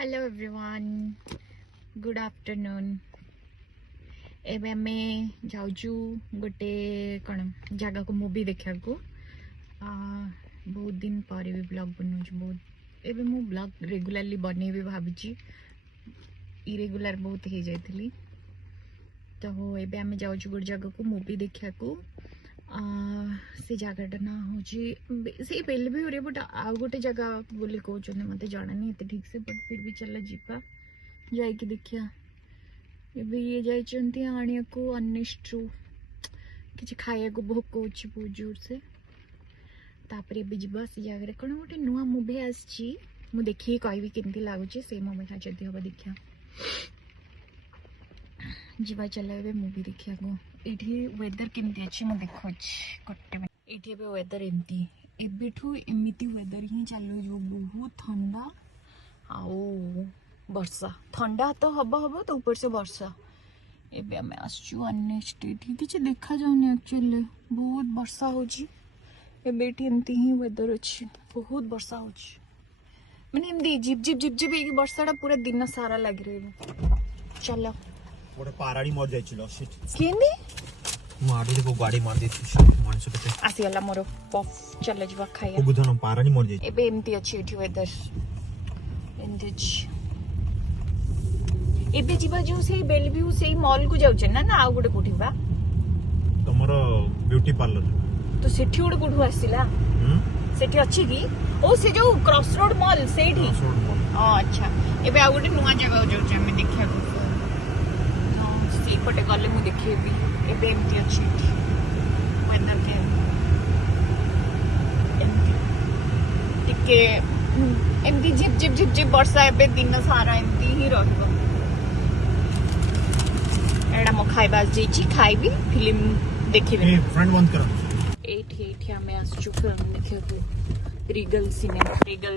Hello everyone, good afternoon. एबे आमे जाऊचु गोटे कौन जगह को मूवी देखा को बहुत दिन पर भी ब्लॉग बनौछु। बहुत एबे मु ब्लॉग रेगुलरली बनेबे भाबिची, इरेगुलर बहुत हो जाइथिली। तो एबे आमे जाऊचु गोटे जगह को मूवी देखा को। से जगहटा ना हूँ से बेलभी हो बट आउ गोटे जगह बोली कहते मत जानी एत ठीक से, बट फिर भी चल जीवा जाकि देखिया। ये जाइए आने को अनिष्टू कि खाया को भोक हो बहुत जोर से। तापर ए जा से जगह कौन गोटे नुआ मुवी आसी देखिए कहि केमती लगुच से मूवीटा जदि हम देखिया जीवा। चल ए मूवी देखिया को। ये वेदर केमती अच्छी मुझे देखा गोटे ये वेदर एमती एबेठू एमती वेदर ही चलो जो बहुत ठंडा आउ वर्षा। ठंडा तो हम हम तो ऊपर से वर्षा। एबे आम आसचु अनेस्ट कि देखा जाऊनी एक्चुअली बहुत वर्षा होची। एबेठी एमती ही वेदर अच्छी बहुत वर्षा होची माने एमती झिप झिप झिप झिप एक वर्षाटा पूरा दिन सारा लग रही। चलो गोटे पाराडी मर जाइछिलो शिट केंदी माडी को गाड़ी मार देछि शिट मानस केते आसीला मोर पफ। चल जीवा खाया को बुझन पाराडी मर जाइछि। एबे एमती अछि एठी वेदर एमती अछि। एबे जीवा जो से बेलव्यू से मॉल को जाउछ ना ना आ गुटे कोठीबा तमरो ब्यूटी पार्लर तो सेठी गुटे कोठू आसीला सेठी अछि की ओ से जो क्रॉस रोड मॉल सेठी। अच्छा एबे आ गुटे नुवा जगह जाउछ हम देखिया को से पटे गले मु देखिबी। एबे एमती अछि वेदर के एमती टिके एमती झिप झिप झिप झिप वर्षा एबे दिन सारा एमती ही रहबो। एडा मो खाइबा जेछि खाइबी फिल्म देखिबे। ए फ्रेंड बंद कर एठी हमें आसचु फिल्म देखिबो। रीगल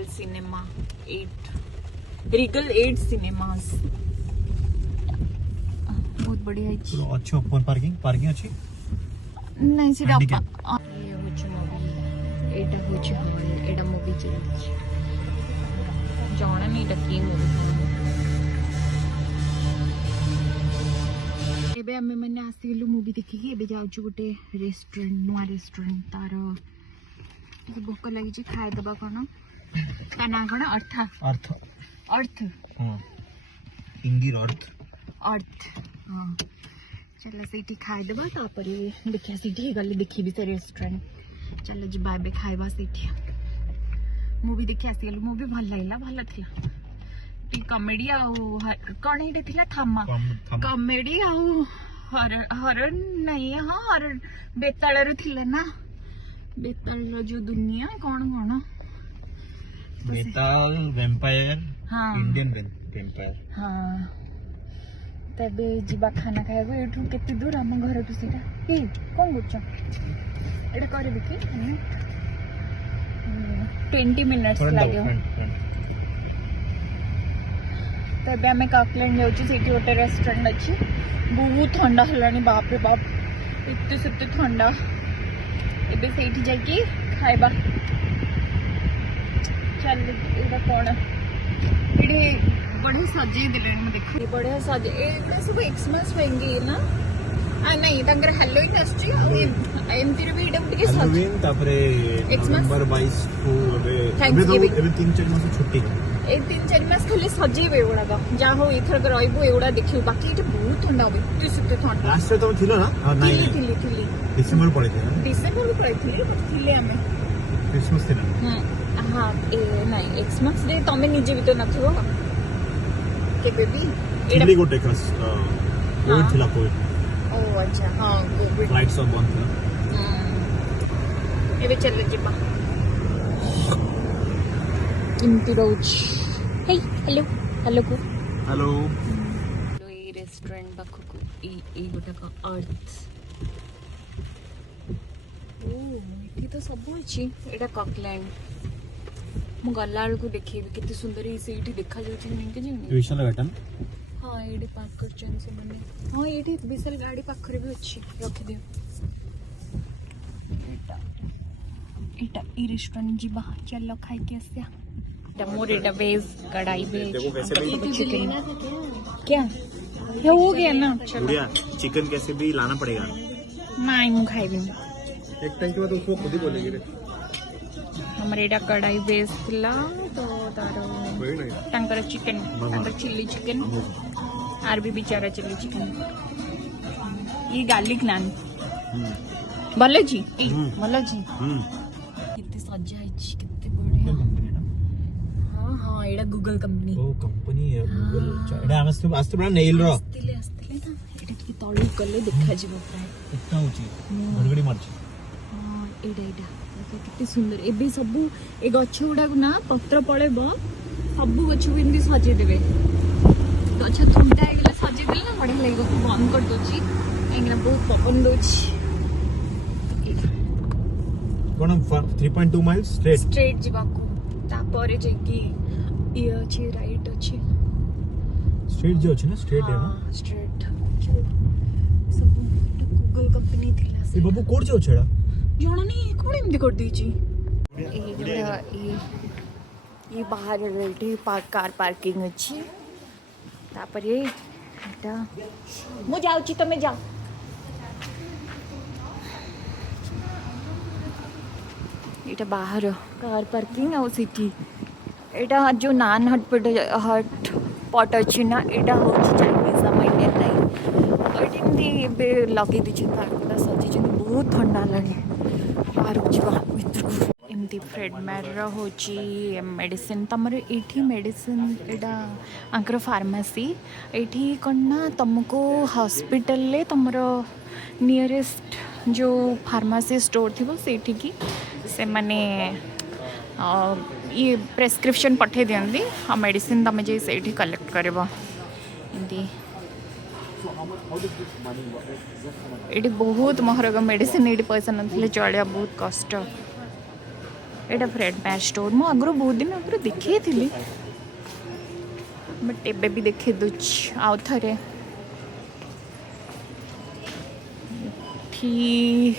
सिनेमा 8 रीगल 8 सिनेमास बहुत बढ़िया है। अच्छो ओपन पार्किंग अच्छी नहीं से डापा ये होछ मूवी एटा होछ एटा मूवी चलछि जाना नहीं डकी मूवी। एबे हमें मैंने आसीलु मूवी देखिकी। एबे जाउछु गोटे रेस्टोरेंट नुआ रेस्टोरेंट तार भोक लगी खाए दबा कौन ता ना कौन अर्थ अर्थ अर्थ हां हिंदी अर्थ अर्थ हाँ। चल से खाए दबा तापर देखिया सीठी गली देखी से रेस्टोरेंट। चल जी बाय खाइबा सीठी मूवी देखि आसीलु। मूवी भल लागला भल थिला टी कॉमेडी आउ कौन हिटे थिला थम्मा कॉमेडी आउ हॉरर हॉरर नहीं हाँ हॉरर बेताल रे थिला ना बेताल जो दुनिया कौन कौन बेताल वैम्पायर हाँ इंडियन वैम्पायर हाँ। तबे जीवा खाना खाइबो। एठू केते दूर हम घर तो सीटा ए कोन गुच्छ एटा करे देखि 20 मिनिट्स लागो। तबे हमें कॉकलैंड जाउची सेठी गोटे रेस्टोरेंट अछि बहुत ठंडा हलानी बाप रे बाप इत्ते सत्ते ठंडा। एबे सेठी जाकी खाइबा। चल एटा कोन एडी बढ़िया सजे दिले मैं देखि बढ़िया सजे एगुडा सब एक्समस पेंगी ना आ नहीं तंगर हैलोवीन आछी एमती रे भी एटा टिके सज हैलोवीन तापरे नवंबर 22 को एबे तो एबे 3-4 मास छुट्टी ए 3-4 मास खाली सजेबे एगुडा का जा हो इथर के रहबो एगुडा देखियो। बाकी एटा बहुत ठंडा होबे तू सते ठंडा लास्ट रे तो थिलो ना नहीं थिली दिसंबर पड़े थे डिसेंबर में पड़े थिले हमें क्रिसमस थिला हाँ ए नहीं एक्समस डे तमे निजे भी तो नथिबो केबे भी एटा गोटे क्लास कोविड थिला कोविड। ओ अच्छा हां कोविड फ्लाइट सब बंद थिला। एबे चल जिबा इमती रोज हे हेलो हेलो को हेलो ए रेस्टोरेंट बाखु को ए गोटा का अर्थ ओ एठी तो सब अछि। एटा कॉकलैंड मु गला को देखिबे केते सुंदर ई सेठी देखा जाउछ नहीं के जेनी विशाल गार्डन हां एडी पार्क करछन से माने हां एडी विशाल गाड़ी पाखरे भी अछि रख दियो। एटा ई रेस्टोरेंट जी बाहर चलो खाई के आसिया। टमोरेटा बेस कढ़ाई बेस देखो कैसे भी चिकन क्या ये हो गया ना गुड़िया चिकन कैसे भी लाना पड़ेगा नहीं मु खाइबी एक टाइम के बाद उसको खुद ही बोलेगी रे हमर एटा कढ़ाई बेस थिला तो तार वही नहीं टंकर चिकन टंकर चिल्ली चिकन आर भी बेचारा चिल्ली चिकन ये गार्लिक नान भल जी भल जी कितने सजा है कितने बढ़िया हाँ हाँ एटा गूगल कंपनी ओ कंपनी है गूगल एटा आस्ते बड़ा नेल रो आस्ते ना एटा की तळु कले देखा जीव प्राय इतना ऊंची घड़घड़ी मारची हां एटा कितने सुंदर एबे सब ए गछ गुडा ना पत्र पड़ेब सब गछ को एमती सजे देबे गछ थुंटा हे गेला सजे देले ना बढ़िया लागो तू बंद कर दोची एंगना बहुत पवन दोची कोन 3.2 माइल्स स्ट्रेट जीवाको तापरे जेकी ये अछि राइट अछि स्ट्रेट जो अछि ना स्ट्रेट है ना स्ट्रेट सब गूगल कंपनी थिला ए बाबू कोड जो छेड़ा जणा नहीं कोन एमती कर दीची ये बाहर रेडी कार पार्किंग अछि तापरे एटा मु जाउची तमे जाओ एटा बाहर कार पार्किंग आ सिटी एटा जो नान हट पट अच्छी ना एटा हो चाइनीज आम इंडियन नहीं एटी बे लगे दीजिए तारकटा सजी बहुत ठंडा लगे बाहर भर एमती फ्रेडमेर होची मेडिसिन तमर एठी मेडिसिन एटा आंकर फार्मेसी एठी कन्ना तुमको हॉस्पिटल ले तमर नियरेस्ट जो फार्मेसी स्टोर थी सेठी की से माने ये प्रेस्क्रिप्शन पठे दियंदी आ मेडिसिन तमे जे सेठी कलेक्ट करबो एमती एटी बहुत महरग मेडिसिन एटी पैसा नथले चलिया बहुत कष्ट एटा फ्रेडमेर स्टोर मु आगरो बहुत दिन आगरो देखी थी बट एबे भी देखे दुच आउ थरे थी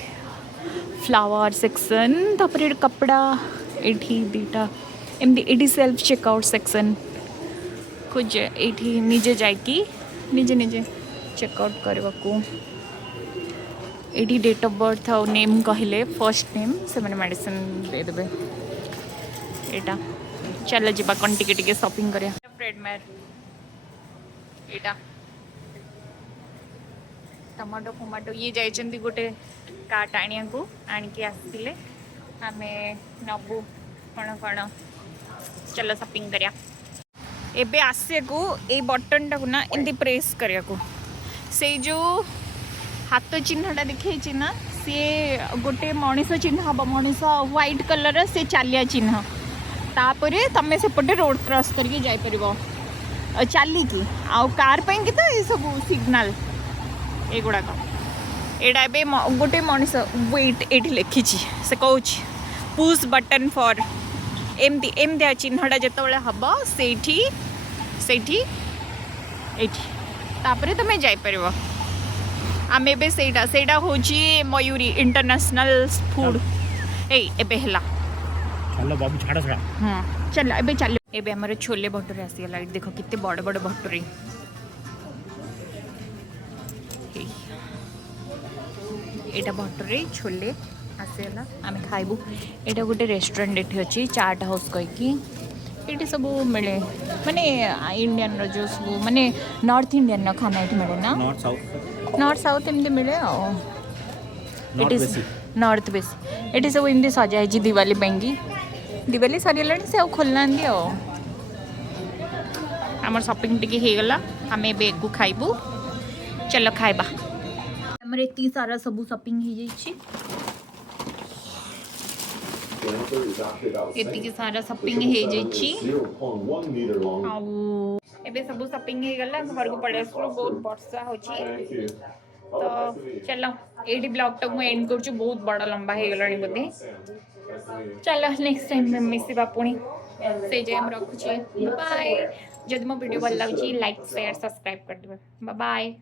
फ्लावर सेक्शन तापर कपड़ा एठी दीटा एमती एटी सेल्फ चेकआउट सेक्शन कुछ एठी निजे जाइकी निजे निजे चेकआउट करवा को एटी डेट ऑफ बर्थ और नेम कहले फर्स्ट नेम से मैंने मेडिसिन दे देबे एटा चल जीवा कौन टिके टिके शॉपिंग करिया फ्रेडमेर एटा टमाटो फमाटो ये जाइछंती गोटे काट आनिया को आनिकी आसिले आमे नबु कण कण चलो शॉपिंग करिया एबे आसे को ए बटन टाकू ना एमती प्रेस करिया को से जो हाथ चिन्हटा देखी ना सी गोटे मनीष चिन्ह हम मनीष व्हाइट कलर से चलिया चिन्ह तापरे तमें सेपटे रोड क्रॉस करके जापर चलिकी आउ कार कि तो ये सब सिग्नाल एगुड़ाक एटा ए गोटे मनीष वेट ये लिखी से कौन पुश बटन फॉर एमती एमती चिन्हटा जिते हम से तुम जापर आम ए सेटा हूँ मयूरी इंटरनेशनल फूड एबे हला चलो बाबू छाड़ छाड़ चल एबे चल एबे हमर छोले भटूरे आसीगला देखो कितने बड़ बड़ भटूरे एटा भटूरे छोले आसीगला आम खाइबू एटा गोटे रेस्टोरेंट एठी अछि चाट हाउस कहीकि ये सब मिले माने इंडियन जो सब माने नॉर्थ इंडियन खाना ये मिले ना नॉर्थ साउथ एमती मिले नॉर्थ बेसी ये सब एमती सजाई दिवाली पेंगी दिवाली सरीगला से आउ खोलना आम शॉपिंग टी होगला आम एबे को खाइबू चलो खाइबा हमर एती सारा सब शॉपिंग हो जाइए एतिकी सारा शॉपिंग हो जाइए एबे सब शॉपिंग होगला घर को पड़े आसलु बहुत वर्षा होची तो चलो ये ब्लॉग टाक मुझे एंड कर बहुत बड़ लंबा हो गला बोधे चलो नेक्स्ट टाइम में मिसवा पुणी से जाए रखुचे बाय जदि मो वीडियो भल लगे लाइक शेयर सब्सक्राइब कर देबे बाय।